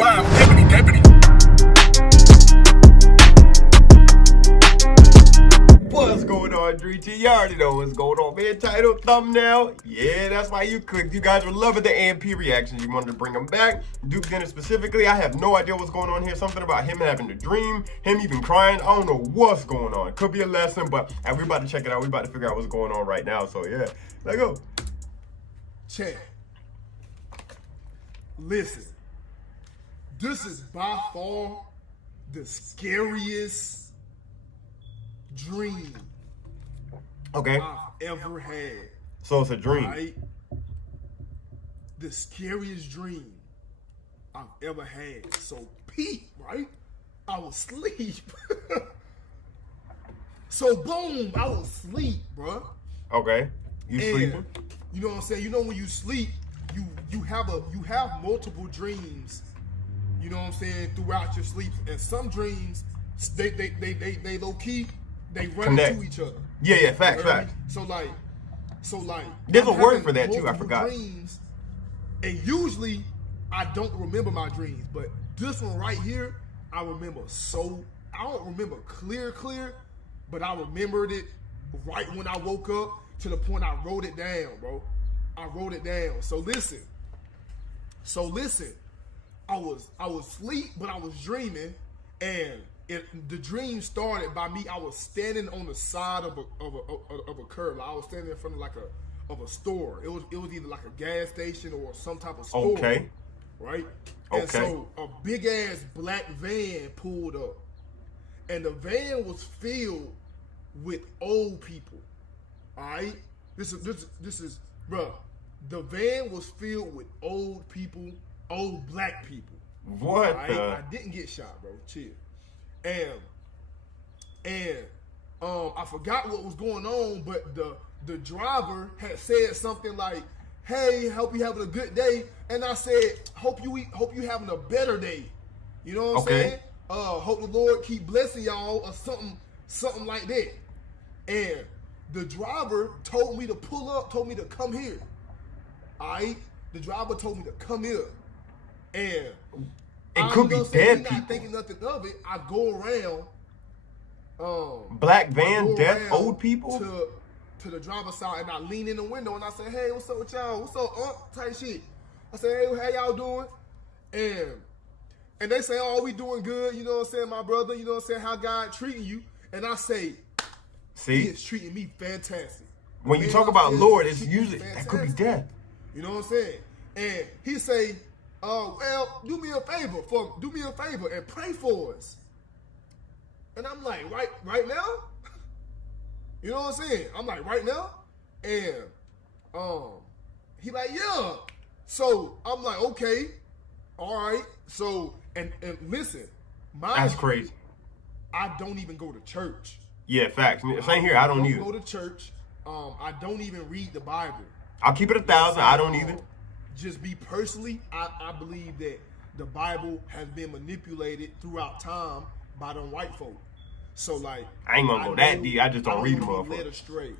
Wow, deputy, deputy. What's going on, DreamTeam? You already know what's going on, man. Title, thumbnail. Yeah, that's why you clicked. You guys were loving the AMP reactions. You wanted to bring them back. Duke Dennis specifically, I have no idea what's going on here. Something about him having a dream, him even crying. I don't know what's going on. Could be a lesson, but we're about to check it out. We're about to figure out what's going on right now. So, yeah, let's go. Check. Listen, this is by far the scariest dream Okay. I've ever had. So it's a dream. Right? The scariest dream I've ever had. So Pete, right? I was asleep. So boom, I was asleep, bruh. Okay. You And, sleeping? you know what I'm saying? You know when you sleep, you have multiple dreams, you know what I'm saying, throughout your sleep. And some dreams, they low key, they run Connect. into each other. Yeah, facts, facts. So like There's a I'm word having for that too, I multiple forgot. Dreams, and usually I don't remember my dreams, but this one right here, I remember. So I don't remember clear, but I remembered it right when I woke up, to the point I wrote it down, bro. I wrote it down. So listen. I was asleep, but I was dreaming, and the dream started by me. I was standing on the side of a curb. Like I was standing in front of a store. It was either like a gas station or some type of store. Okay. Right? Okay. And so a big ass black van pulled up. And the van was filled with old people. Alright? This is bruh. The van was filled with old people, old black people. What Right? the? I didn't get shot, bro. Chill. And I forgot what was going on, but the driver had said something like, "Hey, hope you having a good day." And I said, hope you having a better day. You know what I'm saying? Hope the Lord keep blessing y'all, or something like that. And the driver told me to pull up, told me to come here. Alright? The driver told me to come here. And It could be dead people. Not thinking nothing of it. I go around. Black van, I go death, around old people? To the driver's side, and I lean in the window and I say, "Hey, what's up with y'all? What's up, type shit." I say, "Hey, how y'all doing?" And they say, "Oh, we doing good. You know what I'm saying, my brother. You know what I'm saying, how God treating you?" And I say, See? "He is treating me fantastic." When you talk about Lord, it's usually, that could be death. You know what I'm saying? And he say, "Well, do me a favor and pray for us." And I'm like, right now? You know what I'm saying? I'm like, right now? And he like, yeah. So I'm like, okay, all right. So and listen, That's crazy. I don't even go to church. Yeah, facts. Same here. I don't either. Go to church. I don't even read the Bible. I'll keep it 1,000. I don't either. Just be personally, I believe that the Bible has been manipulated throughout time by them white folk. So like, I ain't gonna go that deep. I just don't read them I don't want to be motherfuckers. led astray.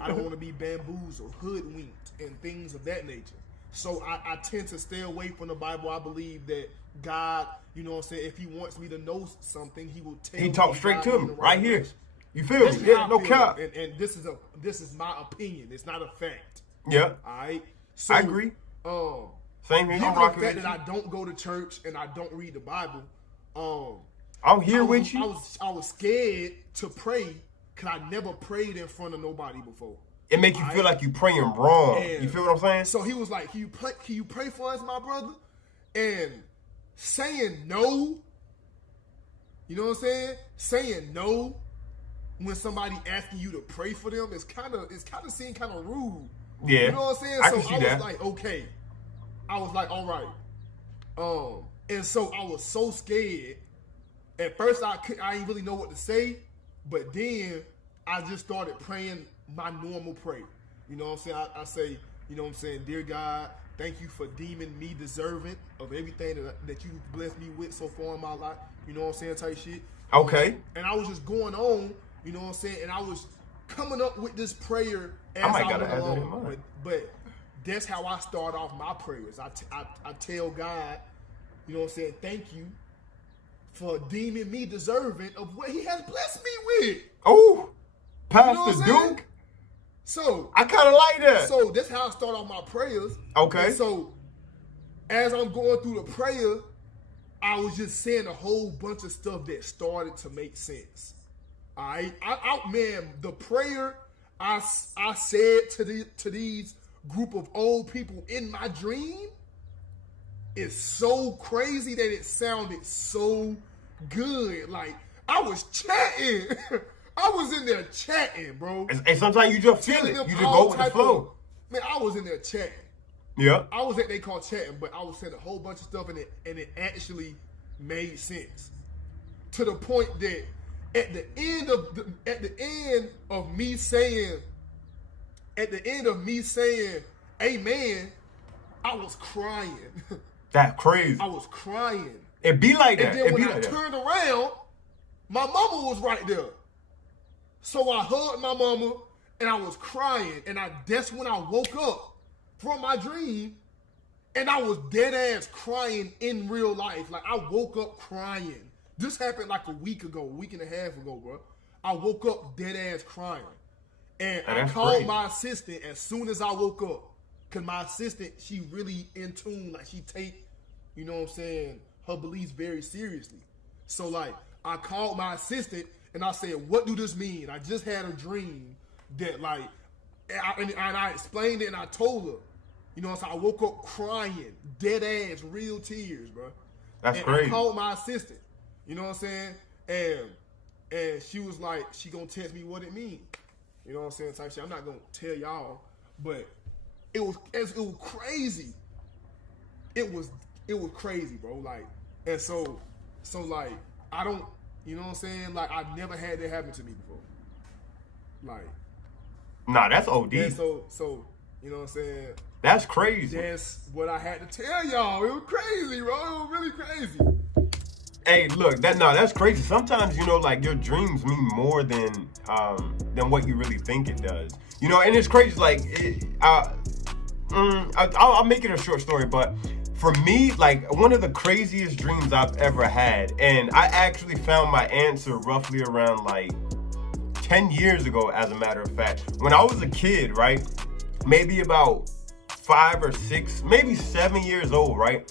I don't want to be bamboozled, hoodwinked, and things of that nature. So I tend to stay away from the Bible. I believe that God, you know what I'm saying, if he wants me to know something, he will tell me. He talked straight to me right here. direction. You feel That's me? Yeah, how I no feel. cap. And this is my opinion. It's not a fact. Yeah, All right. So, I agree. Same here. Given I'm the rocking fact with that you. I don't go to church and I don't read the Bible, I'm here with you. I was scared to pray because I never prayed in front of nobody before. It make you feel like you praying wrong. And You feel what I'm saying? So he was like, "Can you pray for us, my brother?" And saying no, you know what I'm saying? Saying no when somebody asking you to pray for them is kind of seem kind of rude. Yeah. You know what I'm saying? I So can see I was that. like, okay. I was like, all right. And so I was so scared. At first, I didn't really know what to say, but then I just started praying my normal prayer. You know what I'm saying? I say, you know what I'm saying, "Dear God, thank you for deeming me deserving of everything that you've blessed me with so far in my life." You know what I'm saying? Type shit. Okay. And I was just going on, you know what I'm saying? And I was coming up with this prayer as I might I gotta went add that in along. mine. But that's how I start off my prayers. I tell God, you know what I'm saying, thank you for deeming me deserving of what he has blessed me with. Oh, Pastor You know what I'm saying? Duke. So I kind of like that. So that's how I start off my prayers. Okay. And so as I'm going through the prayer, I was just saying a whole bunch of stuff that started to make sense. All right, man, the prayer I said to these group of old people in my dream is so crazy that it sounded so good. Like I was chatting. I was in there chatting, bro. And sometimes you just feel it. You just go with the flow. Man, I was in there chatting. Yeah. I was at they call chatting, but I was saying a whole bunch of stuff and it actually made sense. To the point that at the end of me saying amen, I was crying. That's crazy. I was crying. It be like that. And then it when be I like turned around, my mama was right there. So I hugged my mama and I was crying. And that's when I woke up from my dream and I was dead ass crying in real life. Like I woke up crying. This happened like a week and a half ago, bro. I woke up dead ass crying. And I called my assistant as soon as I woke up. Cause my assistant, she really in tune. Like she take, you know what I'm saying, her beliefs very seriously. So like I called my assistant and I said, what do this mean? I just had a dream that like, and I explained it and I told her. You know, so I woke up crying, dead ass, real tears, bro. That's crazy. I called my assistant. You know what I'm saying? And she was like, she gonna text me what it means. You know what I'm saying? Type shit. I'm not gonna tell y'all, but it was crazy. It was crazy, bro. Like, and so like I don't, you know what I'm saying? Like I've never had that happen to me before. Like, nah, that's OD. And so you know what I'm saying? That's crazy. That's what I had to tell y'all. It was crazy, bro. It was really crazy. Hey, look, that's crazy. Sometimes, you know, like your dreams mean more than what you really think it does. You know, and it's crazy. Like, I'll make it a short story, but for me, like one of the craziest dreams I've ever had, and I actually found my answer roughly around like 10 years ago, as a matter of fact. When I was a kid, right? Maybe about 5 or 6, maybe 7 years old, right?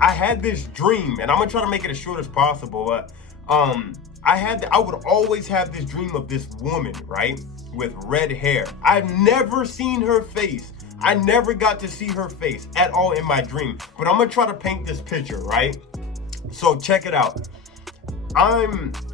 I had this dream, and I'm gonna try to make it as short as possible, but I would always have this dream of this woman, right? With red hair. I've never seen her face. I never got to see her face at all in my dream, but I'm gonna try to paint this picture, right? So check it out.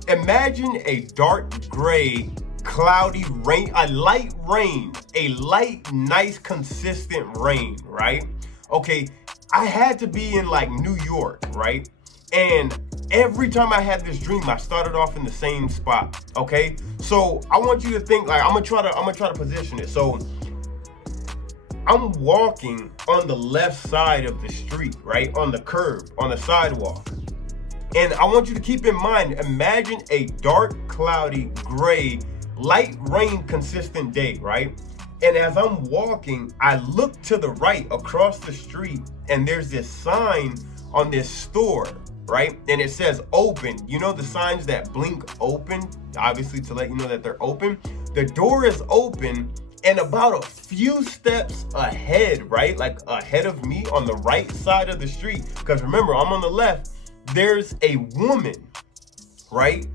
Imagine a dark gray, cloudy rain, a light, nice, consistent rain, right? Okay, I had to be in like New York, right? And every time I had this dream, I started off in the same spot, okay? So I want you to think, like, I'm gonna try to position it. So I'm walking on the left side of the street, right? On the curb, on the sidewalk. And I want you to keep in mind, imagine a dark, cloudy, gray, light rain consistent day, right? And as I'm walking, I look to the right across the street and there's this sign on this store, right? And it says open. You know the signs that blink open, obviously to let you know that they're open. The door is open and about a few steps ahead, right? Like ahead of me on the right side of the street. Because remember, I'm on the left. There's a woman, right?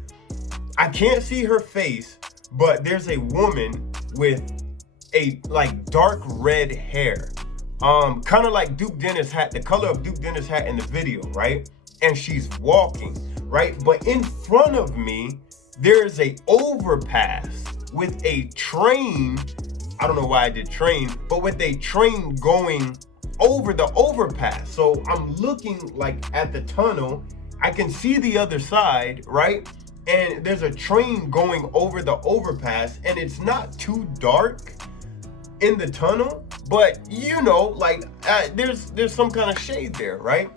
I can't see her face, but there's a woman with a like dark red hair, kind of like Duke Dennis hat, the color of Duke Dennis hat in the video, right? And she's walking, right? But in front of me, there's a overpass with a train. I don't know why I did train, but with a train going over the overpass. So I'm looking like at the tunnel. I can see the other side, right? And there's a train going over the overpass and it's not too dark in the tunnel, but you know, like there's some kind of shade there, right?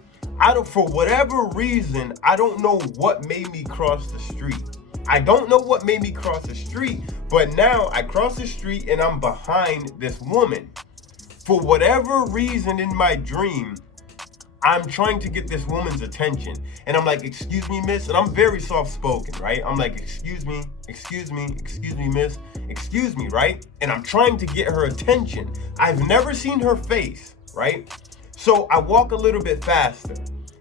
For whatever reason, I don't know what made me cross the street. I don't know what made me cross the street, but now I cross the street and I'm behind this woman. For whatever reason in my dream, I'm trying to get this woman's attention. And I'm like, excuse me, miss. And I'm very soft-spoken, right? I'm like, excuse me, miss. Excuse me, right? And I'm trying to get her attention. I've never seen her face, right? So I walk a little bit faster.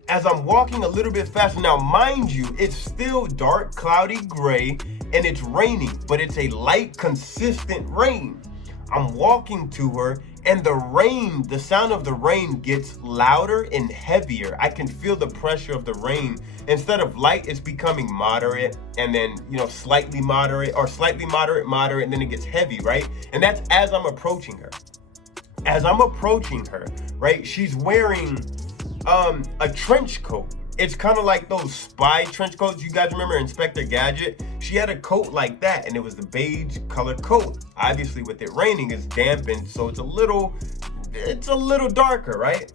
As I'm walking a little bit faster, now mind you, it's still dark, cloudy, gray, and it's raining, but it's a light, consistent rain. I'm walking to her, and the rain, the sound of the rain gets louder and heavier. I can feel the pressure of the rain. Instead of light, it's becoming moderate, and then, slightly moderate, moderate, and then it gets heavy, right? And that's as I'm approaching her. As I'm approaching her, right, she's wearing a trench coat. It's kind of like those spy trench coats. You guys remember Inspector Gadget? She had a coat like that, and it was the beige colored coat. Obviously, with it raining, it's dampened, so it's a little darker, right?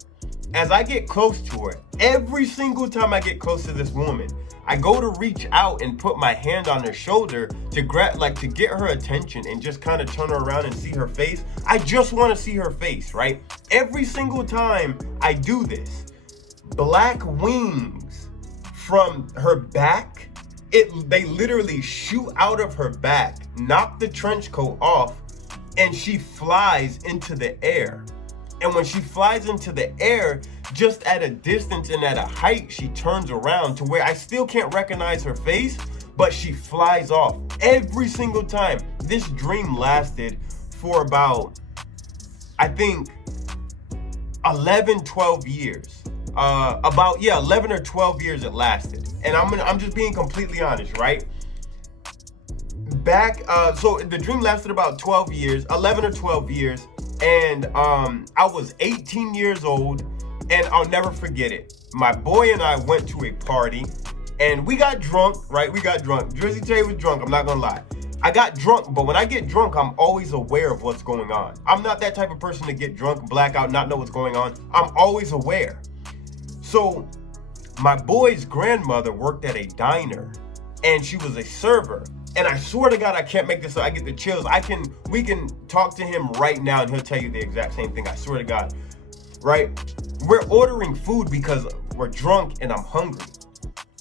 As I get close to her, every single time I get close to this woman, I go to reach out and put my hand on her shoulder to to get her attention and just kind of turn her around and see her face. I just want to see her face, right? Every single time I do this, black wings from her back, they literally shoot out of her back, knock the trench coat off, and she flies into the air. And when she flies into the air, just at a distance and at a height, she turns around to where I still can't recognize her face, but she flies off every single time. This dream lasted for about, I think, 11, 12 years. 11 or 12 years it lasted. And I'm just being completely honest, right? So the dream lasted about 12 years, 11 or 12 years. And I was 18 years old, and I'll never forget it. My boy and I went to a party, and we got drunk, right? We got drunk. DrizzyTayy was drunk, I'm not gonna lie. I got drunk, but when I get drunk, I'm always aware of what's going on. I'm not that type of person to get drunk, black out, not know what's going on. I'm always aware. So my boy's grandmother worked at a diner, and she was a server. And I swear to God, I can't make this up. I get the chills. We can talk to him right now, and he'll tell you the exact same thing. I swear to God, right? We're ordering food because we're drunk and I'm hungry.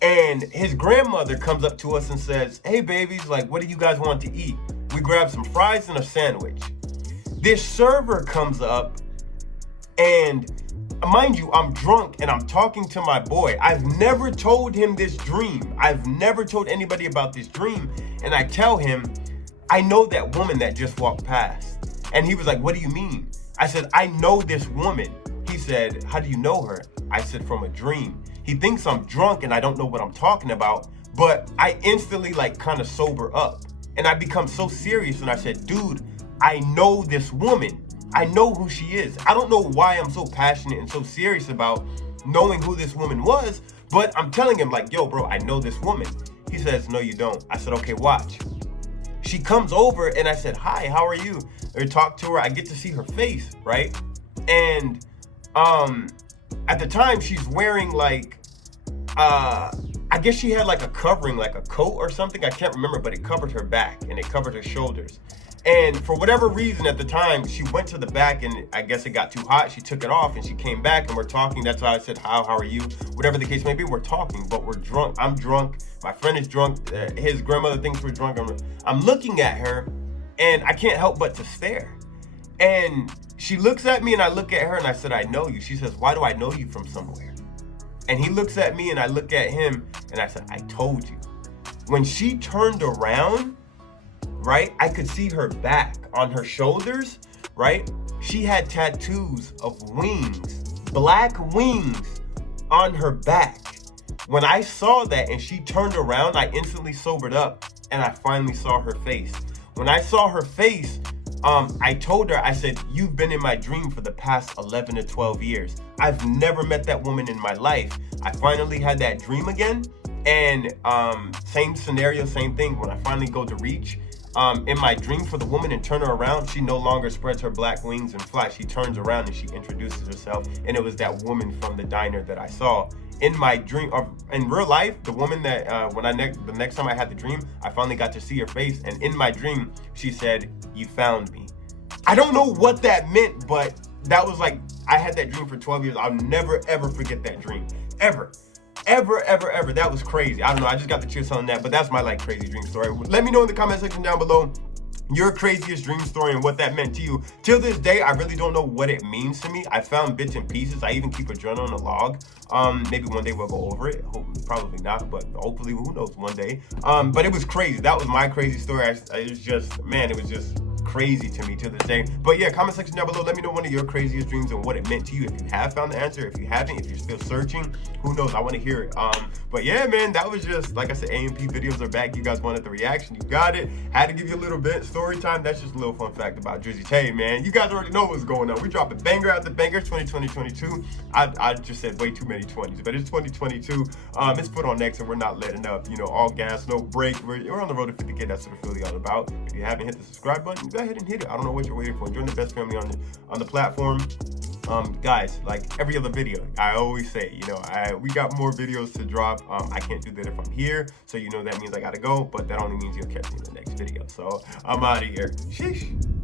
And his grandmother comes up to us and says, hey babies, what do you guys want to eat? We grab some fries and a sandwich. This server comes up, and mind you, I'm drunk and I'm talking to my boy. I've never told him this dream. I've never told anybody about this dream. And I tell him, I know that woman that just walked past. And he was like, what do you mean? I said, I know this woman. He said, how do you know her? I said, from a dream. He thinks I'm drunk and I don't know what I'm talking about, but I instantly kind of sober up. And I become so serious, and I said, dude, I know this woman. I know who she is. I don't know why I'm so passionate and so serious about knowing who this woman was, but I'm telling him yo, bro, I know this woman. He says, no, you don't. I said, okay, watch. She comes over, and I said, hi, how are you? I talk to her. I get to see her face, right? And at the time, she's wearing I guess she had a covering, a coat or something. I can't remember, but it covered her back and it covered her shoulders. And for whatever reason at the time, she went to the back, and I guess it got too hot. She took it off and she came back, and we're talking. That's why I said, how are you? Whatever the case may be, we're talking, but we're drunk. I'm drunk. My friend is drunk. His grandmother thinks we're drunk. I'm looking at her, and I can't help but to stare. And she looks at me, and I look at her, and I said, I know you. She says, why do I know you from somewhere? And he looks at me, and I look at him, and I said, I told you. When she turned around, right, I could see her back on her shoulders, right? She had tattoos of wings, black wings on her back. When I saw that and she turned around, I instantly sobered up, and I finally saw her face. When I saw her face, I told her, I said, you've been in my dream for the past 11 to 12 years. I've never met that woman in my life. I finally had that dream again, and same scenario, same thing. When I finally go to reach, in my dream for the woman and turn her around, she no longer spreads her black wings and flies. She turns around and she introduces herself, and it was that woman from the diner that I saw. In my dream, in real life, the woman that the next time I had the dream, I finally got to see her face, and in my dream, she said, "You found me." I don't know what that meant, but that was I had that dream for 12 years. I'll never, ever forget that dream. Ever. Ever. That was crazy. I don't know. I just got the chills on that, but that's my like crazy dream story. Let me know in the comment section down below your craziest dream story and what that meant to you. Till this day, I really don't know what it means to me. I found bits and pieces. I even keep a journal and a log. Maybe one day we'll go over it. Probably not, but hopefully, who knows, one day. But it was crazy. That was my crazy story. It was just, man, it was just crazy to me to this day. But yeah, comment section down below, let me know one of your craziest dreams and what it meant to you. If you have found the answer, if you haven't, if you're still searching, who knows, I want to hear it. But yeah, man, that was just, like I said, AMP videos are back. You guys wanted the reaction, you got it. Had to give you a little bit story time. That's just a little fun fact about DrizzyTayy, man. You guys already know what's going on. We dropping banger after banger. 2022. I just said way too many 20s, but it's 2022. It's put on next and we're not letting up. You know, all gas, no break. We're on the road to 50K. That's what it's really all about. If you haven't hit the subscribe button, go ahead and hit it. I don't know what you're waiting for. Join the best family on the platform. Guys, like every other video, I always say, you know, we got more videos to drop. I can't do that if I'm here, so you know that means I gotta go, but that only means you'll catch me in the next video. So I'm out of here. Sheesh.